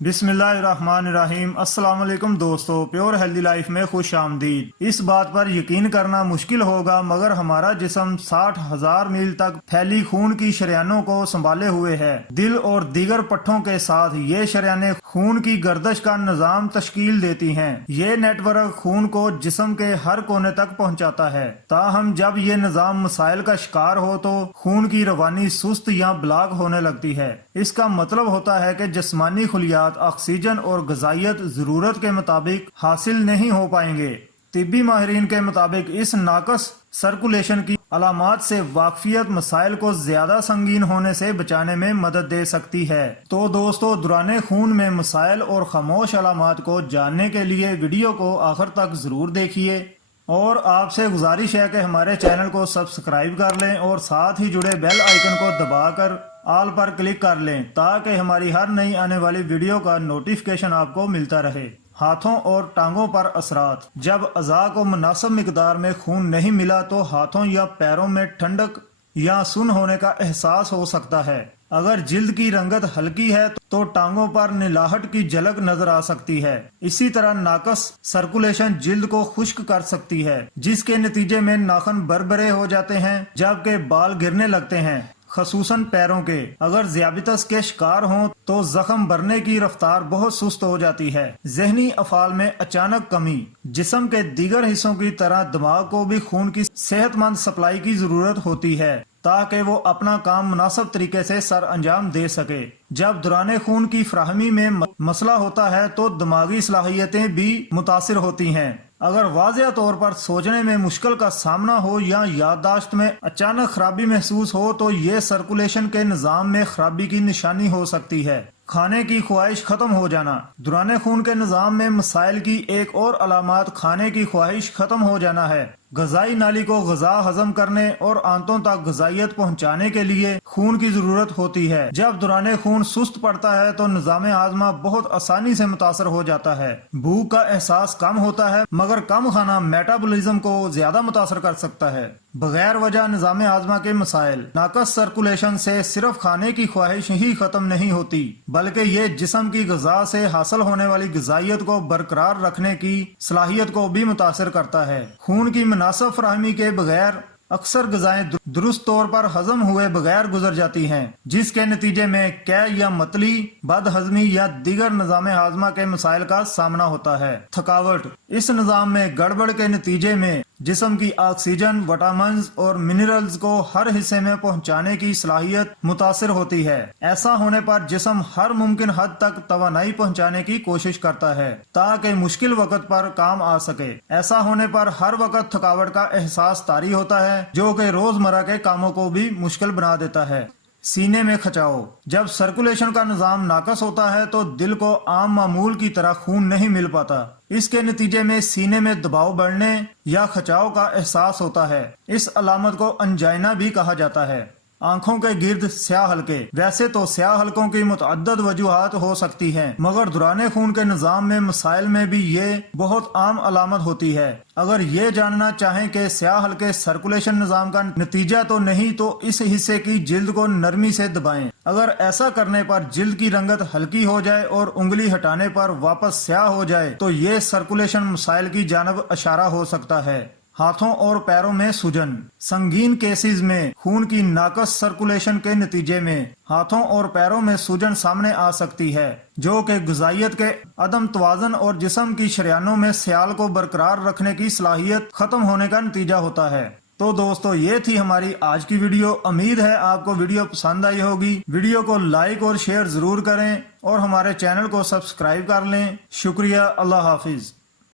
बिस्मिल्लाहिर्रहमानिर्रहीम। अस्सलाम वालेकुम दोस्तों, प्योर हेल्दी लाइफ में खुश आमदीद। इस बात पर यकीन करना मुश्किल होगा मगर हमारा जिस्म 60,000 मील तक फैली खून की शरियानों को संभाले हुए है। दिल और दीगर पट्टों के साथ ये शरियानें खून की गर्दश का निजाम तश्कील देती हैं। ये नेटवर्क खून को जिस्म के हर कोने तक पहुंचाता है। ताहम जब ये निजाम मसाइल का शिकार हो तो खून की रवानी सुस्त या ब्लॉक होने लगती है। इसका मतलब होता है कि जिस्मानी खुलियात ऑक्सीजन और ग़िज़ाइयत ज़रूरत के मुताबिक हासिल नहीं हो पाएंगे। तिब्बी माहिरीन के मुताबिक इस नाकस सर्कुलेशन की अलामात से वाकफियत मसाइल को ज्यादा संगीन होने से बचाने में मदद दे सकती है। तो दोस्तों, दौरान खून में मसाइल और खामोश अलामात को जानने के लिए वीडियो को आखिर तक जरूर देखिए और आपसे गुजारिश है कि हमारे चैनल को सब्सक्राइब कर लें और साथ ही जुड़े बेल आइकन को दबाकर ऑल पर क्लिक कर लें ताकि हमारी हर नई आने वाली वीडियो का नोटिफिकेशन आपको मिलता रहे। हाथों और टांगों पर असरात। जब अज़ा को मुनासिब मिकदार में खून नहीं मिला तो हाथों या पैरों में ठंडक या सुन होने का एहसास हो सकता है। अगर जिल्द की रंगत हल्की है तो टांगों पर नीलाहट की झलक नजर आ सकती है। इसी तरह नाकस सर्कुलेशन जिल्द को खुश्क कर सकती है, जिसके नतीजे में नाखून बरबरे हो जाते हैं जबकि बाल गिरने लगते हैं, खसूसन पैरों के। अगर ज़ियाबितस के शिकार हों तो जख्म भरने की रफ्तार बहुत सुस्त हो जाती है। जहनी अफ़ाल में अचानक कमी। जिस्म के दीगर हिस्सों की तरह दिमाग को भी खून की सेहतमंद सप्लाई की जरूरत होती है ताकि वो अपना काम मुनासिब तरीके से सर अंजाम दे सके। जब दौरान खून की फराहमी में मसला होता है तो दिमागी सलाहियतें भी मुतासिर होती हैं। अगर वाज़ेह तौर पर सोचने में मुश्किल का सामना हो या याददाश्त में अचानक खराबी महसूस हो तो ये सर्कुलेशन के निज़ाम में खराबी की निशानी हो सकती है। खाने की ख्वाहिश खत्म हो जाना। दौरान खून के निज़ाम में मसाइल की एक और अलामत खाने की ख्वाहिश खत्म हो जाना है। ग़िज़ाई नाली को ग़िज़ा हजम करने और आंतों तक ग़िज़ाइयत पहुंचाने के लिए खून की जरूरत होती है। जब दौरान खून सुस्त पड़ता है तो निज़ाम आज़मा बहुत आसानी से मुतासर हो जाता है। भूख का एहसास कम होता है मगर कम खाना मेटाबॉलिज्म को ज्यादा मुतासर कर सकता है। बगैर वजह निज़ाम आज़मा के मसाइल। नाकस सर्कुलेशन से सिर्फ खाने की ख्वाहिश ही खत्म नहीं होती बल्कि ये जिस्म की ग़िज़ा से हासिल होने वाली ग़िज़ाइयत को बरकरार रखने की सलाहियत को भी मुतासर करता है। खून की मुनासिब फराहमी के बगैर अक्सर ग़िज़ाएं दुरुस्त तौर पर हजम हुए बगैर गुजर जाती हैं, जिसके नतीजे में कै या मतली, बदहजमी या दीगर निज़ाम हाज़मा के मसाइल का सामना होता है। थकावट। इस निज़ाम में गड़बड़ के नतीजे में जिस्म की ऑक्सीजन, विटामिन्स और मिनरल्स को हर हिस्से में पहुंचाने की सलाहियत मुतासिर होती है। ऐसा होने पर जिस्म हर मुमकिन हद तक तवानाई पहुंचाने की कोशिश करता है ताकि मुश्किल वक्त पर काम आ सके। ऐसा होने पर हर वक्त थकावट का एहसास तारी होता है जो कि रोजमर्रा के कामों को भी मुश्किल बना देता है। सीने में खचाव। जब सर्कुलेशन का निज़ाम नाकस होता है तो दिल को आम मामूल की तरह खून नहीं मिल पाता। इसके नतीजे में सीने में दबाव बढ़ने या खचाव का एहसास होता है। इस अलामत को अंजाइना भी कहा जाता है। आंखों के गिर्द स्याह हलके। वैसे तो स्याह हलकों की मुतअद्दिद वजूहात हो सकती हैं मगर दौरान खून के निज़ाम में मसाइल में भी ये बहुत आम अलामत होती है। अगर ये जानना चाहें कि स्याह हलके सर्कुलेशन निज़ाम का नतीजा तो नहीं तो इस हिस्से की जिल्द को नरमी से दबाएं। अगर ऐसा करने पर जिल्द की रंगत हल्की हो जाए और उंगली हटाने पर वापस स्याह हो जाए तो ये सर्कुलेशन मसाइल की जानब इशारा हो सकता है। हाथों और पैरों में सूजन। संगीन केसेस में खून की नाकस सर्कुलेशन के नतीजे में हाथों और पैरों में सूजन सामने आ सकती है जो कि ग़िज़ाइयत के अदम तवाज़ुन और जिस्म की शरियानों में स्याल को बरकरार रखने की सलाहियत खत्म होने का नतीजा होता है। तो दोस्तों, ये थी हमारी आज की वीडियो। उम्मीद है आपको वीडियो पसंद आई होगी। वीडियो को लाइक और शेयर जरूर करें और हमारे चैनल को सब्सक्राइब कर लें। शुक्रिया। अल्लाह हाफिज।